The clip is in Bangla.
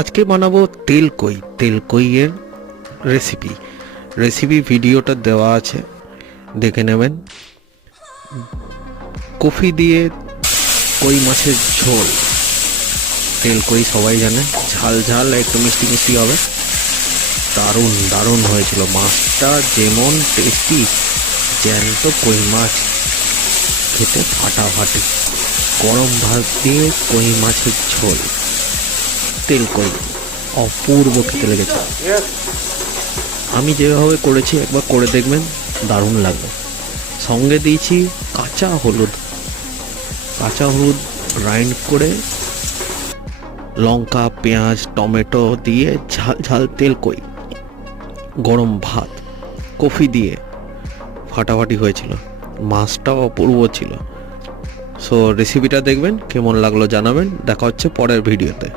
আজকে বানাবো তেলকইয়ের রেসিপি ভিডিওটা দেওয়া আছে, দেখে নেবেন। কফি দিয়ে কই মাছের ঝোল। তেলকই সবাই জানে, ঝাল ঝাল একটু মিষ্টি মিষ্টি হবে। দারুণ দারুণ হয়েছিল। মাছটা যেমন টেস্টি, জ্যান্ত কই মাছ, খেতে ফাটাফাটি। গরম ভাত দিয়ে কই মাছের ঝোল, তেলকই, অপূর্ব খেতে লেগেছে। আমি যেভাবে করেছি একবার করে দেখবেন, দারুণ লাগবে। সঙ্গে দিয়েছি কাঁচা হলুদ গ্রাইন্ড করে, লঙ্কা, পেঁয়াজ, টমেটো দিয়ে ঝাল ঝাল তেলকই, গরম ভাত, কফি দিয়ে ফাটাফাটি হয়েছিল। মাছটাও অপূর্ব ছিল। সো রেসিপিটা দেখবেন, কেমন লাগলো জানাবেন। দেখা হচ্ছে পরের ভিডিওতে।